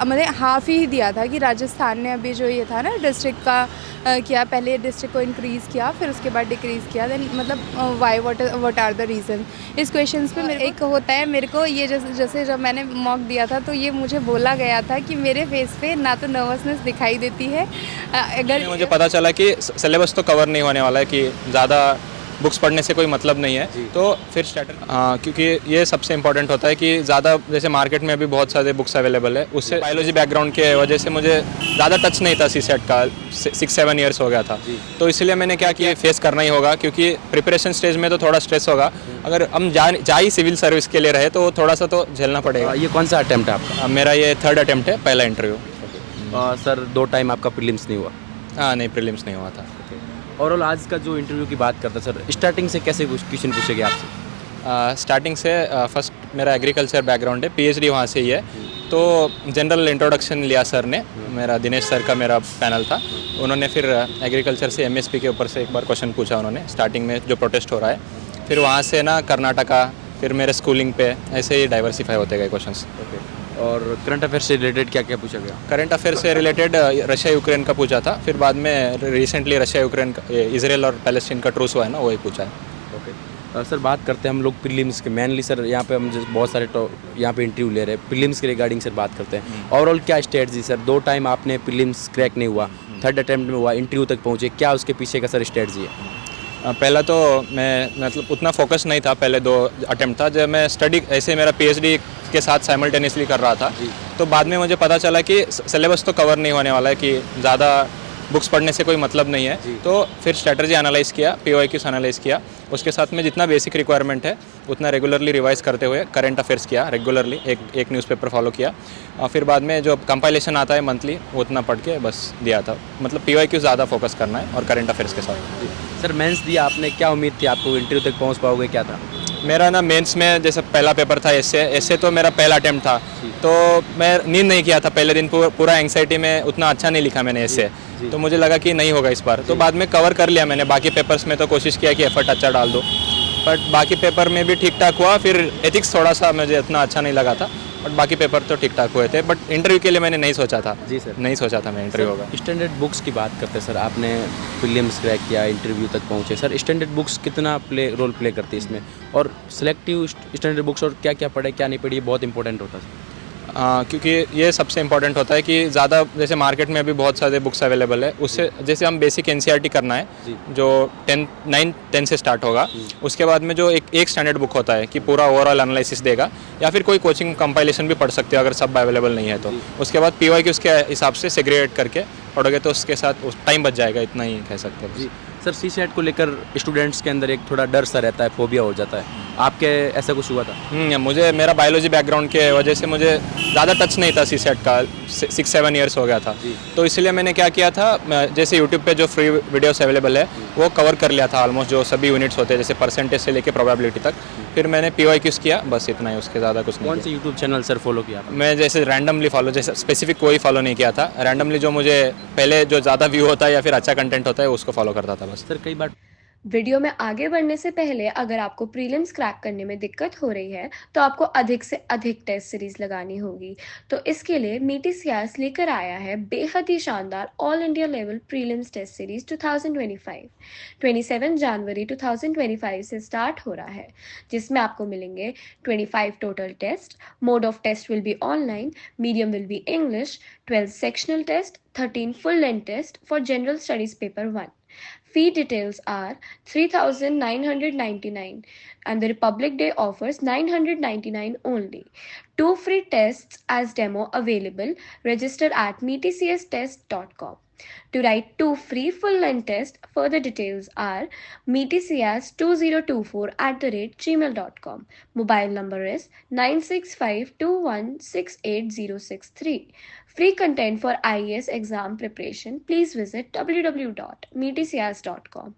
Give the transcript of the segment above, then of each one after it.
मतलब हाफ़ ही दिया था कि राजस्थान ने अभी जो ये था ना डिस्ट्रिक्ट का किया, पहले डिस्ट्रिक्ट को इंक्रीज़ किया, फिर उसके बाद डिक्रीज़ किया, देन मतलब why, what are the reason. इस क्वेश्चंस पे मेरे एक होता है, मेरे को ये जैसे जैसे जब मैंने मॉक दिया था तो ये मुझे बोला गया था कि मेरे फेस पे ना तो नर्वसनेस दिखाई देती है, अगर मुझे पता चला कि सिलेबस तो कवर नहीं होने वाला है, कि ज़्यादा बुक्स पढ़ने से कोई मतलब नहीं है, तो फिर स्ट्रैटेजी, हाँ, क्योंकि ये सबसे इम्पोर्टेंट होता है कि ज़्यादा जैसे मार्केट में अभी बहुत सारे बुक्स अवेलेबल है, उससे बायोलॉजी बैकग्राउंड की वजह से मुझे ज़्यादा टच नहीं था, सी सेट का 6-7 ईयर्स हो गया था, तो इसलिए मैंने क्या किया, फेस करना ही होगा, क्योंकि प्रिपरेशन स्टेज में तो थोड़ा स्ट्रेस होगा, अगर हम जा ही सिविल सर्विस के लिए रहे तो थोड़ा सा तो झेलना पड़ेगा। ये कौन सा अटेम्प्ट है आपका? मेरा ये 3rd अटेम्प्ट है, पहला इंटरव्यू। सर 2 टाइम आपका प्रीलिम्स नहीं हुआ। हाँ, नहीं, प्रीलिम्स नहीं हुआ था। ओवरऑल आज का जो इंटरव्यू की बात करते हैं सर, स्टार्टिंग से कैसे क्वेश्चन पूछे गए आपसे? स्टार्टिंग से फर्स्ट मेरा एग्रीकल्चर बैकग्राउंड है, पीएचडी वहाँ से ही है, तो जनरल इंट्रोडक्शन लिया सर ने, मेरा दिनेश सर का मेरा पैनल था, उन्होंने फिर एग्रीकल्चर से एमएसपी के ऊपर से एक बार क्वेश्चन पूछा उन्होंने, स्टार्टिंग में जो प्रोटेस्ट हो रहा है, फिर वहाँ से ना कर्नाटका, फिर मेरे स्कूलिंग पे, ऐसे ही डाइवर्सिफाई होते गए क्वेश्चंस। और करंट अफेयर से रिलेटेड क्या क्या पूछा गया? करंट अफेयर से रिलेटेड रशिया यूक्रेन का पूछा था, फिर बाद में रिसेंटली रशिया यूक्रेन का, इसराइल और पैलेस्टीन का ट्रूस हुआ है ना, वही पूछा है। ओके सर, बात करते हैं हम लोग प्रीलिम्स के, मेनली सर यहाँ पे हम जैसे बहुत सारे यहाँ पे इंटरव्यू ले रहे हैं, प्रीलिम्स के रिगार्डिंग सर बात करते हैं। ओवरऑल क्या स्ट्रेटजी सर, 2 टाइम आपने प्रीलिम्स क्रैक नहीं हुआ, 3rd अटेम्प्ट में हुआ, इंटरव्यू तक पहुँचे, क्या उसके पीछे का सर स्ट्रेटजी है? पहला तो मैं मतलब उतना फोकस नहीं था, पहले 2 अटेम्प्ट था, जब मैं स्टडी ऐसे मेरा पीएचडी के साथ साइमल्टेनियसली कर रहा था, तो बाद में मुझे पता चला कि सिलेबस तो कवर नहीं होने वाला है, कि ज़्यादा बुक्स पढ़ने से कोई मतलब नहीं है, तो फिर स्ट्रेटजी एनालाइज़ किया, पीओआईक्यूज़ एनालाइज़ किया, उसके साथ में जितना बेसिक रिक्वायरमेंट है उतना रेगुलरली रिवाइज करते हुए करंट अफेयर्स किया रेगुलरली, एक न्यूज़पेपर फॉलो किया, और फिर बाद में जो कंपाइलेशन आता है मंथली उतना पढ़ के बस दिया था, मतलब पीओआईक्यू ज़्यादा फोकस करना है और करंट अफेयर्स के साथ। सर मेंस दिया आपने, क्या उम्मीद थी आपको इंटरव्यू तक पहुँच पाओगे, क्या था? मेरा ना मेंस में जैसे पहला पेपर था एसए तो मेरा पहला अटेम्प्ट था, तो मैं नींद नहीं किया था पहले दिन, पूरा एंग्जाइटी में उतना अच्छा नहीं लिखा मैंने एसए, तो मुझे लगा कि नहीं होगा इस बार, तो बाद में कवर कर लिया मैंने, बाकी पेपर्स में तो कोशिश किया कि एफर्ट अच्छा डाल दो, बट बाकी पेपर में भी ठीक ठाक हुआ, फिर एथिक्स थोड़ा सा मुझे इतना अच्छा नहीं लगा था, बट बाकी पेपर तो ठीक ठाक हुए थे, बट इंटरव्यू के लिए मैंने नहीं सोचा था। जी सर, नहीं सोचा था मैं इंटरव्यू होगा। स्टैंडर्ड बुक्स की बात करते हैं सर, आपने प्रीलिम्स क्रैक किया, इंटरव्यू तक पहुँचे, सर स्टैंडर्ड बुक्स कितना रोल प्ले करती है इसमें, और सिलेक्टिव स्टैंडर्ड बुक्स और क्या क्या पढ़े क्या नहीं पढ़ी, ये बहुत इंपॉर्टेंट होता है। क्योंकि ये सबसे इम्पोर्टेंट होता है कि ज़्यादा जैसे मार्केट में अभी बहुत सारे बुक्स अवेलेबल है, उससे जैसे हम बेसिक एनसीईआरटी करना है, जो 9-10 से स्टार्ट होगा, उसके बाद में जो एक स्टैंडर्ड बुक होता है कि पूरा ओवरऑल एनालिसिस देगा, या फिर कोई कोचिंग कंपाइलेशन भी पढ़ सकते हो अगर सब अवेलेबल नहीं है तो, उसके बाद पीवाईक्यू उसके हिसाब से सेग्रीगेट करके पढ़ोगे तो उसके साथ उस टाइम बच जाएगा, इतना ही कह सकते हैं। सर सी सेट को लेकर स्टूडेंट्स के अंदर एक थोड़ा डर सा रहता है, फोबिया हो जाता है, आपके ऐसा कुछ हुआ था? मुझे मेरा बायोलॉजी बैकग्राउंड के वजह से मुझे ज़्यादा टच नहीं था, सी सेट का 6-7 ईयर्स हो गया था, तो इसलिए मैंने क्या किया था, जैसे यूट्यूब पे जो फ्री वीडियोस अवेलेबल है वो कवर कर लिया था ऑलमोस्ट, जो सभी यूनिट्स होते हैं जैसे परसेंटेज से लेके प्रोबेबिलिटी तक, फिर मैंने पीवाईक्यूज़ किया, बस इतना ही, उसके ज़्यादा कुछ नहीं। कौन से यूट्यूब चैनल सर फॉलो किया? मैं जैसे रैंडमली फॉलो, जैसे स्पेसिफिक कोई फॉलो नहीं किया था, रैंडमली जो मुझे पहले जो ज़्यादा व्यू होता है या फिर अच्छा कंटेंट होता है उसको फॉलो करता था बस। सर कई बार वीडियो में आगे बढ़ने से पहले अगर आपको प्रीलिम्स क्रैक करने में दिक्कत हो रही है तो आपको अधिक से अधिक टेस्ट सीरीज लगानी होगी। तो इसके लिए मीटी सियास लेकर आया है बेहद ही शानदार all India level prelims test series 2025। 27 जनवरी 2025 से स्टार्ट हो रहा है, जिसमें आपको मिलेंगे 25 total test. Mode of test will be online, medium will be English, 12 sectional test, 13 full length test for general studies paper 1. Fee details are 3,999 and the Republic Day offers 999 only. 2 free tests as demo available. Register at meetcstest.com. To write 2 free full length tests, further details are meetcs2024@gmail.com. Mobile number is 96521680063. Free content for IAS exam preparation. Please visit www.meetcs.com.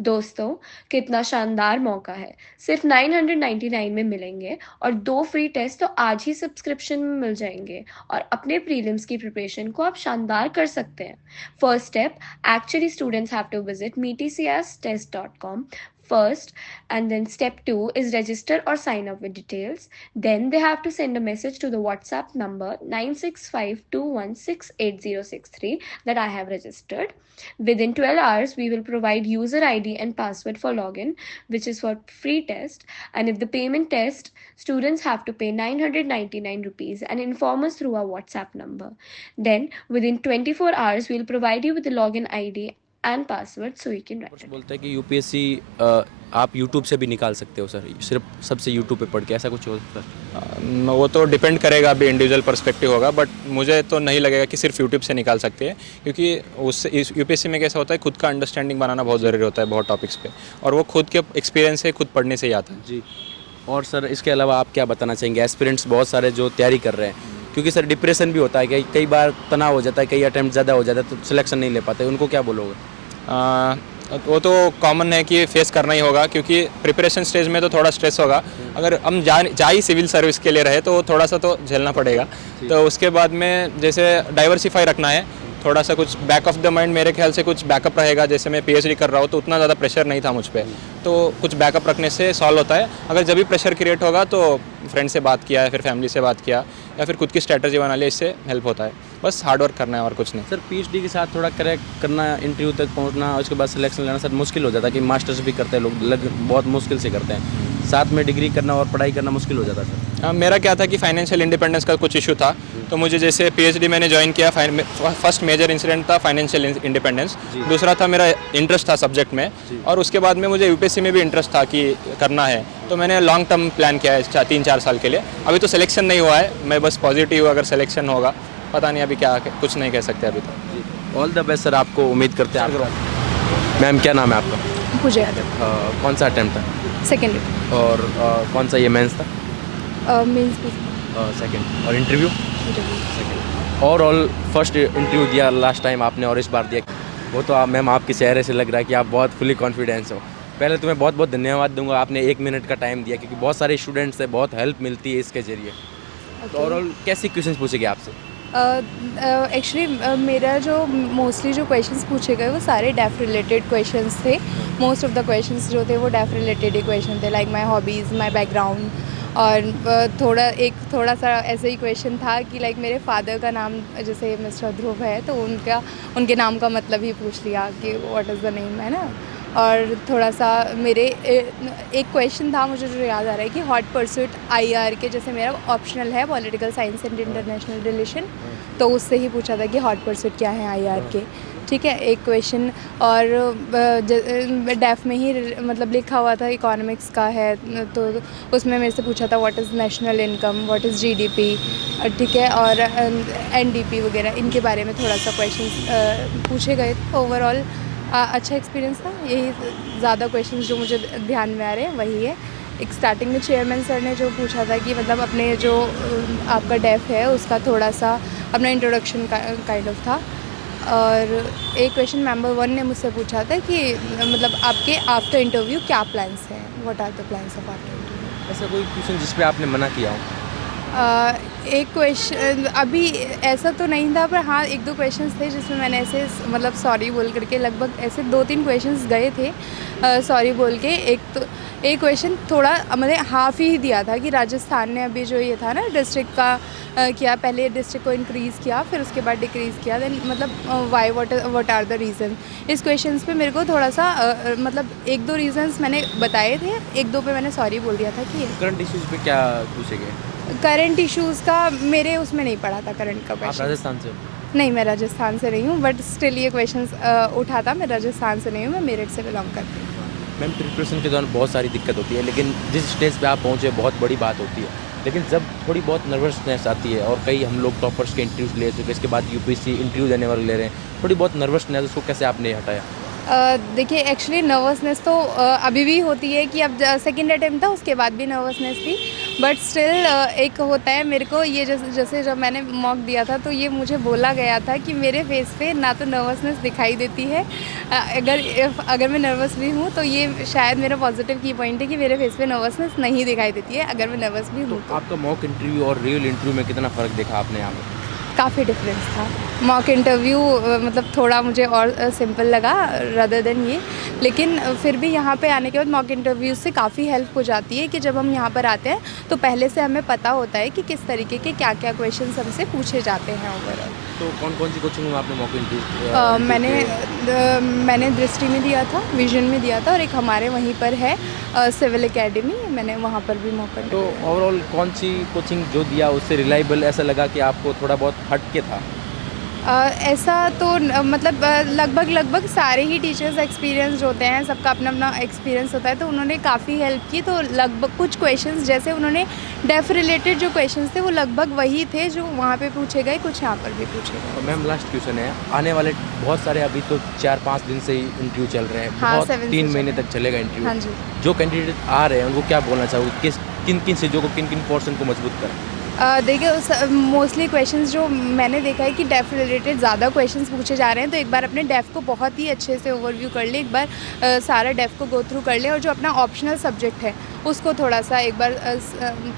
दोस्तों, कितना शानदार मौका है, सिर्फ 999 में मिलेंगे और 2 free test तो आज ही सब्सक्रिप्शन में मिल जाएंगे और अपने प्रीलिम्स की प्रिपरेशन को आप शानदार कर सकते हैं। First step, actually students have to visit meetcstest.com, first, and then step 2 is register or sign up with details. Then they have to send a message to the WhatsApp number 96521686063 that I have registered. Within 12 hours we will provide user ID and password for login, which is for free test. And if the payment test, students have to pay 999 rupees and inform us through our WhatsApp number. Then within 24 hours we'll provide you with the login ID and password so you can write कुछ it. बोलते हैं कि UPSC आप YouTube से भी निकाल सकते हो सर, सिर्फ सबसे यूट्यूब पे पढ़ के, ऐसा कुछ हो सर? वो तो डिपेंड करेगा, अभी इंडिविजुअल पर्सपेक्टिव होगा, बट मुझे तो नहीं लगेगा कि सिर्फ यूट्यूब से निकाल सकते हैं, क्योंकि उससे इस यूपीएससी में कैसा होता है, खुद का अंडरस्टैंडिंग बनाना बहुत ज़रूरी होता है बहुत टॉपिक्स पे, और वो खुद के एक्सपीरियंस से खुद पढ़ने से ही आता है। जी। और सर इसके अलावा आप क्या बताना चाहेंगे एस्पिरेंट्स बहुत सारे जो तैयारी कर रहे हैं, क्योंकि सर डिप्रेशन भी होता है, कई बार तनाव हो जाता है, कई अटैम्प्ट ज़्यादा हो जाता है तो सिलेक्शन नहीं ले पाते, उनको क्या बोलोगे? वो तो कॉमन है कि फेस करना ही होगा, क्योंकि प्रिपरेशन स्टेज में तो थोड़ा स्ट्रेस होगा। अगर हम जा ही सिविल सर्विस के लिए रहे तो थोड़ा सा तो झेलना पड़ेगा। तो उसके बाद में जैसे डाइवर्सिफाई रखना है, थोड़ा सा कुछ बैक ऑफ द माइंड, मेरे ख्याल से कुछ बैकअप रहेगा। जैसे मैं पीएचडी कर रहा हूँ तो उतना ज़्यादा प्रेशर नहीं था मुझ पर, तो कुछ बैकअप रखने से सॉल्व होता है। अगर जब भी प्रेशर क्रिएट होगा तो फ्रेंड से बात किया, फिर फैमिली से बात किया, या फिर खुद की स्ट्रैटेजी बना लिया, इससे हेल्प होता है। बस हार्ड वर्क करना है और कुछ नहीं। सर पीएचडी के साथ थोड़ा क्रैक करना, इंटरव्यू तक पहुंचना, उसके बाद सिलेक्शन लेना सर मुश्किल हो जाता है, कि मास्टर्स भी करते हैं लोग, बहुत मुश्किल से करते हैं, साथ में डिग्री करना और पढ़ाई करना मुश्किल हो जाता है सर। मेरा क्या था कि फाइनेंशियल इंडिपेंडेंस का कुछ इशू था, तो मुझे जैसे पीएचडी मैंने ज्वाइन किया, फर्स्ट मेजर इंसिडेंट था फाइनेंशियल इंडिपेंडेंस, दूसरा था मेरा इंटरेस्ट था सब्जेक्ट में, और उसके बाद में मुझे यूपीएससी में भी इंटरेस्ट था कि करना है, तो मैंने लॉन्ग टर्म प्लान किया है 3-4 साल के लिए। अभी तो सिलेक्शन नहीं हुआ है, मैं बस पॉजिटिव हूँ, अगर सिलेक्शन होगा पता नहीं, अभी क्या कुछ नहीं कह सकते अभी तो। ऑल द बेस्ट सर, आपको उम्मीद करते हैं आप। मैम क्या नाम है आपका? पूजा यादव। कौन सा अटैम्प्ट था? सेकेंड और कौन सा ये मेंस था? Means second. और interview? Second. Overall first interview दिया लास्ट टाइम आपने और इस बार दिया, वो तो आप मैम आपके चेहरे से लग रहा है कि आप बहुत फुली कॉन्फिडेंस हो। पहले तुम्हें बहुत बहुत धन्यवाद दूंगा, आपने 1 मिनट का टाइम दिया, क्योंकि बहुत सारे स्टूडेंट्स से बहुत हेल्प मिलती है इसके ज़रिए। तो ओवरऑल कैसी क्वेश्चन पूछेंगे आपसे? एक्चुअली मेरा जो मोस्टली जो क्वेश्चंस पूछे गए वो सारे डेफ रिलेटेड क्वेश्चंस थे। मोस्ट ऑफ द क्वेश्चंस जो थे वो डेफ रिलेटेड ही क्वेश्चन थे, like my hobbies, my background. और थोड़ा सा ऐसे ही क्वेश्चन था कि लाइक मेरे फादर का नाम जैसे मिस्टर ध्रुव है, तो उनके नाम का मतलब ही पूछ लिया कि व्हाट इज़ द नेम, है ना। और थोड़ा सा एक क्वेश्चन था मुझे जो याद आ रहा है कि हॉट परस्यूट आईआर के, जैसे मेरा ऑप्शनल है political science and international relation, तो उससे ही पूछा था कि हॉट परस्यूट क्या है आईआर के। ठीक है, एक क्वेश्चन। और डेफ में ही मतलब लिखा हुआ था इकोनॉमिक्स का है, तो उसमें मेरे से पूछा था what is national income, what is GDP, ठीक है, और एनडीपी वगैरह, इनके बारे में थोड़ा सा क्वेश्चन पूछे गए। ओवरऑल अच्छा एक्सपीरियंस था। यही ज़्यादा क्वेश्चंस जो मुझे ध्यान में आ रहे हैं वही है। एक स्टार्टिंग में चेयरमैन सर ने जो पूछा था कि मतलब अपने जो आपका डेफ है उसका थोड़ा सा अपना इंट्रोडक्शन काइंड ऑफ था। और एक क्वेश्चन मेंबर 1 ने मुझसे पूछा था कि मतलब आपके आफ्टर इंटरव्यू क्या प्लान्स हैं, what are the plans of after interview. ऐसा कोई क्वेश्चन जिस पे आपने मना किया हो? एक क्वेश्चन अभी ऐसा तो नहीं था, पर हाँ 1-2 क्वेश्चंस थे जिसमें मैंने ऐसे मतलब सॉरी बोल करके लगभग ऐसे 2-3 क्वेश्चंस गए थे सॉरी बोल के। एक क्वेश्चन थोड़ा मतलब हाफ ही दिया था कि राजस्थान ने अभी जो ये था ना डिस्ट्रिक्ट का किया, पहले डिस्ट्रिक्ट को इंक्रीज़ किया, फिर उसके बाद डिक्रीज़ किया, देन मतलब why what are the reason. इस क्वेश्चंस पे मेरे को थोड़ा सा मतलब 1-2 रीज़न्स मैंने बताए थे, 1-2 पे मैंने सॉरी बोल दिया था कि करंट इश्यूज पे क्या पूछे गए? करंट इश्यूज़ का मेरे उसमें नहीं पड़ा था करंट का आप क्वेश्चन। राजस्थान से हो? नहीं, मैं राजस्थान से नहीं हूँ, बट स्टिल ये क्वेश्चंस उठा था। मैं राजस्थान से नहीं हूँ, मैं मेरठ से बिलोंग करती हूँ। मैम प्रिपरेशन के दौरान बहुत सारी दिक्कत होती है, लेकिन जिस स्टेज पे आप पहुँचे बहुत बड़ी बात होती है, लेकिन जब थोड़ी बहुत नर्वसनेस आती है, और कई हम लोग टॉपर्स के इंटरव्यूज ले चुके, इसके बाद यूपीएससी इंटरव्यू देने वाले ले रहे हैं, थोड़ी बहुत नर्वसनेस, उसको कैसे आपने हटाया? देखिए एक्चुअली नर्वसनेस तो अभी भी होती है कि अब सेकंड अटेम्प्ट था उसके बाद भी नर्वसनेस थी, बट स्टिल एक होता है मेरे को ये जैसे जब मैंने मॉक दिया था तो ये मुझे बोला गया था कि मेरे फेस पे ना तो नर्वसनेस दिखाई देती है, अगर मैं नर्वस भी हूँ तो ये शायद मेरा पॉजिटिव की पॉइंट है कि मेरे फेस पे नर्वसनेस नहीं दिखाई देती है अगर मैं नर्वस भी हूँ तो। आपका मॉक इंटरव्यू और रियल इंटरव्यू में कितना फ़र्क देखा आपने यहाँ पे? काफ़ी डिफरेंस था। मॉक इंटरव्यू मतलब थोड़ा मुझे और सिंपल लगा रदर देन ये, लेकिन फिर भी यहाँ पे आने के बाद मॉक इंटरव्यू से काफ़ी हेल्प हो जाती है कि जब हम यहाँ पर आते हैं तो पहले से हमें पता होता है कि किस तरीके के क्या क्या क्वेश्चंस हमसे पूछे जाते हैं ओवरऑल। तो कौन कौन सी कोचिंग में आपने मॉक इंटरव्यू मैंने दृष्टि में दिया था, विजन में दिया था, और एक हमारे वहीं पर है सिविल एकेडमी, मैंने वहाँ पर भी मौका तो ओवरऑल कौन सी कोचिंग जो दिया उससे रिलायबल ऐसा लगा कि आपको थोड़ा बहुत हट के था? ऐसा तो मतलब लगभग सारे ही टीचर्स एक्सपीरियंस होते हैं, सबका अपना अपना एक्सपीरियंस होता है, तो उन्होंने काफ़ी हेल्प की। तो लगभग कुछ क्वेश्चंस जैसे उन्होंने डेफ रिलेटेड जो क्वेश्चंस थे वो लगभग वही थे जो वहाँ पे पूछे गए, कुछ यहाँ पर भी पूछे गए। और मैम लास्ट क्वेश्चन है, आने वाले बहुत सारे अभी तो 4-5 दिन से ही इंटरव्यू चल रहे हैं, हाँ, बहुत 7 से 3 महीने चल रहे तक चलेगा इंटरव्यू। हाँ जी। जो कैंडिडेट आ रहे हैं उनको क्या बोलना चाहोगे, किन किन चीज़ों को, किन किन पोर्शन को मजबूत करें? देखिए मोस्टली क्वेश्चंस जो मैंने देखा है कि डेफ रिलेटेड ज़्यादा क्वेश्चंस पूछे जा रहे हैं, तो एक बार अपने डेफ को बहुत ही अच्छे से ओवरव्यू कर ले, एक बार सारा डेफ को गो थ्रू कर ले, और जो अपना ऑप्शनल सब्जेक्ट है उसको थोड़ा सा एक बार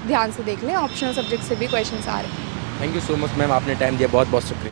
ध्यान से देख लें, ऑप्शनल सब्जेक्ट से भी क्वेश्चंस आ रहे हैं। Thank you so much ma'am, आपने टाइम दिया, बहुत बहुत शुक्रिया।